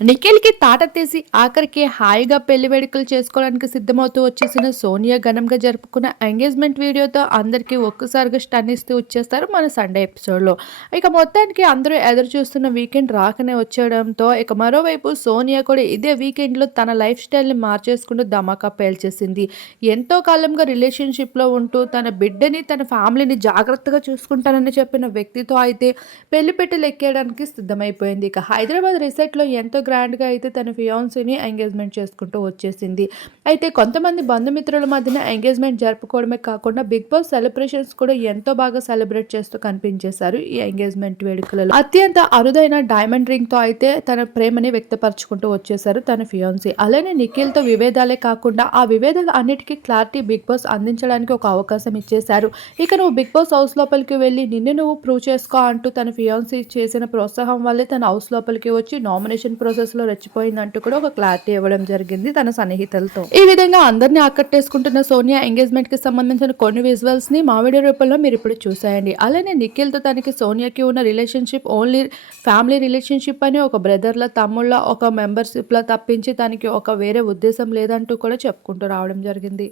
నిఖిల్కి తాట తీసి ఆఖరికి హాయిగా పెళ్ళి వేడుకలు చేసుకోవడానికి సిద్ధమవుతూ వచ్చేసిన సోనియా ఘనంగా జరుపుకున్న ఎంగేజ్మెంట్ వీడియోతో అందరికీ ఒక్కసారిగా స్టన్ ఇస్తూ వచ్చేస్తారు మన సండే ఎపిసోడ్లో. ఇక మొత్తానికి అందరూ ఎదురు చూస్తున్న వీకెండ్ రాకనే వచ్చేయడంతో ఇక మరోవైపు సోనియా కూడా ఇదే వీకెండ్లో తన లైఫ్ స్టైల్ని మార్చేసుకుంటూ ధమాకా పేల్చేసింది. ఎంతో కాలంగా రిలేషన్షిప్లో ఉంటూ తన బిడ్డని తన ఫ్యామిలీని జాగ్రత్తగా చూసుకుంటానని చెప్పిన వ్యక్తితో అయితే పెళ్ళి పెట్టెలు ఎక్కేయడానికి సిద్ధమైపోయింది. ఇక హైదరాబాద్ రిసార్ట్లో ఎంతో గ్రాండ్గా అయితే తన ఫియాన్సీని ఎంగేజ్మెంట్ చేసుకుంటూ వచ్చేసింది. అయితే కొంతమంది బంధుమిత్రుల మధ్యన ఎంగేజ్మెంట్ జరుపుకోవడమే కాకుండా బిగ్ బాస్ సెలబ్రేషన్స్ కూడా ఎంతో బాగా సెలబ్రేట్ చేస్తూ కనిపించేశారు ఈ ఎంగేజ్మెంట్ వేడుకలలో. అత్యంత అరుదైన డైమండ్ రింగ్తో అయితే తన ప్రేమని వ్యక్తపరచుకుంటూ వచ్చేసారు తన ఫియాన్సీ. అలానే నిఖిల్తో విభేదాలే కాకుండా ఆ విభేదాలు అన్నిటికీ క్లారిటీ బిగ్ బాస్ అందించడానికి ఒక అవకాశం ఇచ్చేశారు. ఇక నువ్వు బిగ్ బాస్ హౌస్ లోపలికి వెళ్ళి నిన్ను నువ్వు ప్రూవ్ చేసుకో అంటూ తన ఫియాన్సీ చేసిన ప్రోత్సాహం వల్లే తన హౌస్ లోపలికి వచ్చి నామినేషన్ ప్రాసెస్ లో రెచ్చిపోయిందంటూ కూడా ఒక క్లారిటీ ఇవ్వడం జరిగింది తన సన్నిహితులతో. ఈ విధంగా అందరినీ ఆకట్టేసుకుంటున్న సోనియా ఎంగేజ్మెంట్కి సంబంధించిన కొన్ని విజువల్స్ని మా వీడియో రూపంలో మీరు ఇప్పుడు చూసేయండి. అలానే నిఖిల్తో తనకి సోనియాకి ఉన్న రిలేషన్షిప్ ఓన్లీ ఫ్యామిలీ రిలేషన్షిప్ అని ఒక బ్రదర్ల తమ్ముళ్ళ ఒక మెంబర్షిప్లా తప్పించి తనకి ఒక వేరే ఉద్దేశం లేదంటూ కూడా చెప్పుకుంటూ రావడం జరిగింది.